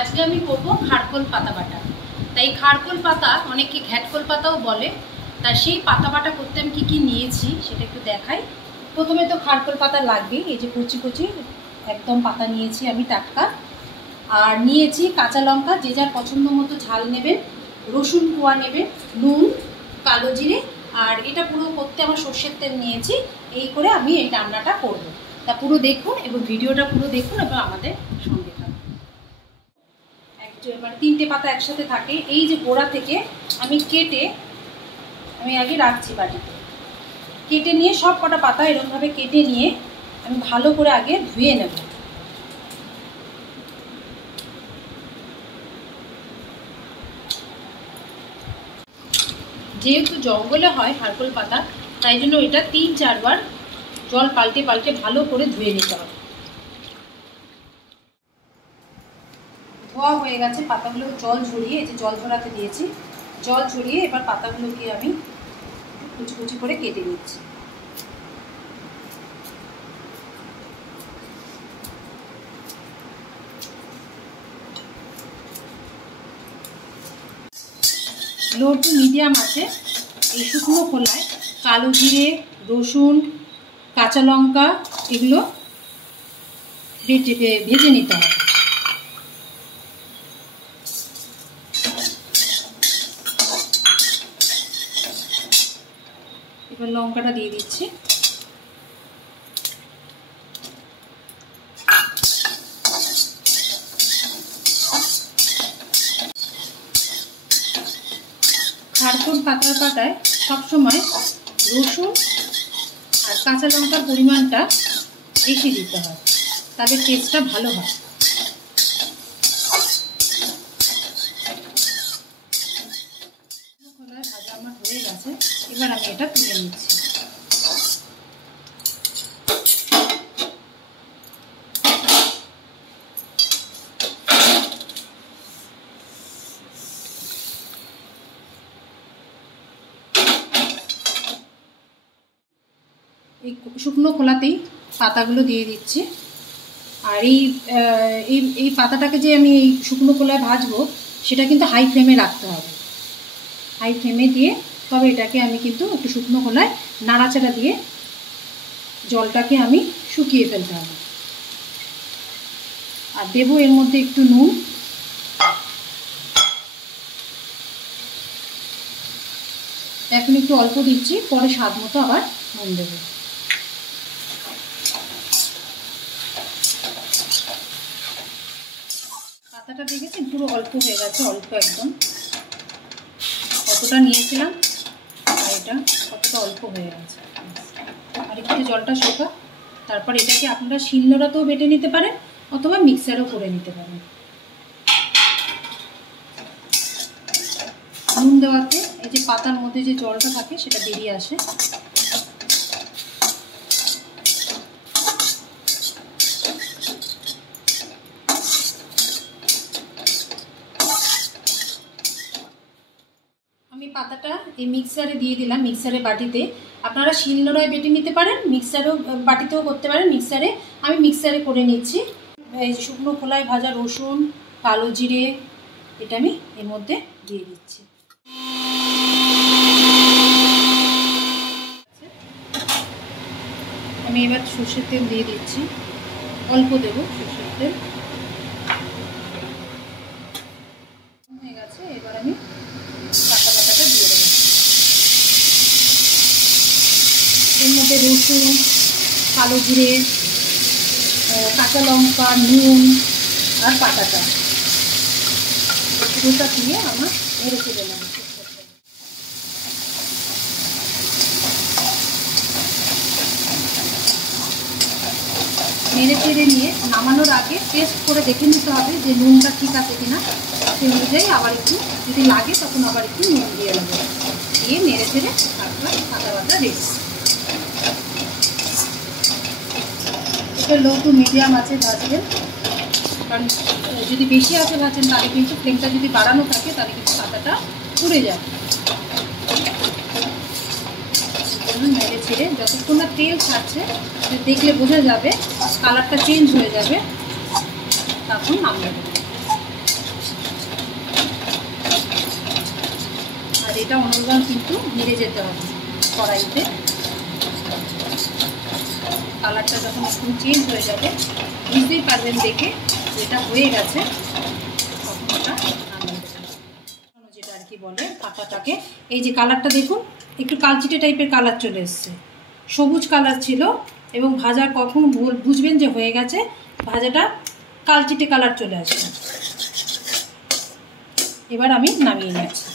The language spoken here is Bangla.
আজকে আমি করব খারকোল পাতা বাটা। তাই খারকোল পাতা অনেকে ঘ্যাটকোল পাতাও বলে। তা সেই পাতা বাটা করতে আমি কি নিয়েছি সেটা একটু দেখাই। প্রথমে তো খারকোল পাতা লাগবে, এই যে কুচি কুচি একদম পাতা নিয়েছি আমি টাটকা। আর নিয়েছি কাঁচা লঙ্কা, যে যার পছন্দ মতো ঝাল নেবেন, রসুন কোয়া নেবেন, নুন, কালো জিরে, আর এটা পুরো করতে আমার সর্ষের তেল নিয়েছি। এই করে আমি এই রান্নাটা করব। তা পুরো দেখুন এবং ভিডিওটা পুরো দেখুন এবং আমাদের সঙ্গে থাকুন। মানে 3টে পাতা একসাথে থাকে। এই যে গোড়া থেকে আমি কেটে আমি আগে রাখছি বাটিতে। কেটে নিয়ে সব কটা পাতা এরকমভাবে কেটে নিয়ে আমি ভালো করে আগে ধুয়ে নেব। যেহেতু জঙ্গলে হয় খারকোল পাতা, তাই জন্য এটা 3-4 বার জল পাল্টে পাল্টে ভালো করে ধুয়ে নিতে হবে। ধোয়া হয়ে গেছে, পাতাগুলো জল ঝরিয়ে, এই যে জল ঝরাতে দিয়েছি, জল ঝরিয়ে এবার পাতাগুলোকে আমি কুচি কুচি করে কেটে নিচ্ছি। লো টু মিডিয়াম আছে এই শুকনো খোলায় কালো জিরে, রসুন, কাঁচা লঙ্কা এগুলো ভেজে নিতে হবে। এবার লঙ্কাটা দিয়ে দিচ্ছি। খারকোল পাতার পাতায় সবসময় রসুন আর কাঁচা লঙ্কার পরিমাণটা বেশি দিতে হয়, তাদের টেস্টটা ভালো হয়। ভাজা আমার হয়ে গেছে, এবার আমি এটা তুলে নিচ্ছি। এই শুকনো খোলাতেই পাতাগুলো দিয়ে দিচ্ছি। আর এই পাতাটাকে যে আমি এই শুকনো খোলায় ভাজবো সেটা কিন্তু হাই ফ্লেমে রাখতে হবে। হাই ফ্লেমে দিয়ে তবে এটাকে আমি কিন্তু একটু শুকনো খোলায় নাড়াচাড়া দিয়ে জলটাকে আমি শুকিয়ে ফেলতে হবে। আর দেবো এর মধ্যে একটু নুন। এখন একটু অল্প দিচ্ছি, পরে স্বাদ মতো আবার নুন দেবো। পাতাটা দেখেছেন পুরো অল্প হয়ে গেছে, অল্প একদম কতটা নিয়েছিলাম আর এটা কতটা অল্প হয়ে গেছে। আর একটু জলটা শোকা, তারপর এটাকে আপনারা শিলনোড়াতেও বেটে নিতে পারেন অথবা মিক্সারও করে নিতে পারেন। নুন দেওয়াতে এই যে পাতার মধ্যে যে জলটা থাকে সেটা বেরিয়ে আসে। আমি পাতাটা এই মিক্সারে দিয়ে দিলাম, মিক্সারের বাটিতে। আপনারা শিলনোড়ায় বেটে নিতে পারেন, মিক্সারেও বাটিতেও করতে পারেন। মিক্সারে আমি মিক্সারে করে নিচ্ছি। এই শুকনো খোলায় ভাজা রসুন, কালো জিরে এটা আমি এর মধ্যে দিয়ে দিচ্ছি। আমি এবার সর্ষের তেল দিয়ে দিচ্ছি, অল্প দেব সর্ষের তেল। হয়ে গেছে, এবার আমি পাতা বাটাটা দিয়ে দেবো। এর মধ্যে রসুন, কালো জিরে, কাঁচা লঙ্কা, নুন আর পাতাটা পুরোটা দিয়ে আমার নেড়ে চেড়ে নেব। নেড়ে চেড়ে নিয়ে নামানোর আগে টেস্ট করে দেখে নিতে হবে যে নুনটা ঠিক আছে কিনা। সেই অনুযায়ী আবার একটু যদি লাগে তখন আবার একটু নুন দিয়ে নেবো, দিয়ে নেড়ে চেড়ে তারপর পাতা বাটা রেডি। এটা লো টু মিডিয়াম আছে ভাজবেন, কারণ যদি বেশি আছে ভাজেন তাহলে কিন্তু ফ্লেমটা যদি বাড়ানো থাকে তাহলে কিন্তু পাতাটা পুড়ে যাবে। নেড়ে ছেড়ে যতক্ষণ না তেল ছাড়ছে, দেখলে বোঝা যাবে কালারটা চেঞ্জ হয়ে যাবে, তখন নামিয়ে দেবো। এটা অনর্গল কিন্তু নেড়ে যেতে হবে কড়াইতে। কালারটা যখন একটু চেঞ্জ হয়ে যাবে বুঝতেই পারবেন দেখে যেটা হয়ে গেছে, তখন ওটা নামিয়ে দেবেন। যেটা আর কি বলে পাতাটাকে, এই যে কালারটা দেখুন একটু কালচিটে টাইপের কালার চলে এসছে, সবুজ কালার ছিল এবং ভাজা কখন বুঝবেন যে হয়ে গেছে, ভাজাটা কালচিটে কালার চলে আসবে। এবার আমি নামিয়ে নিচ্ছি।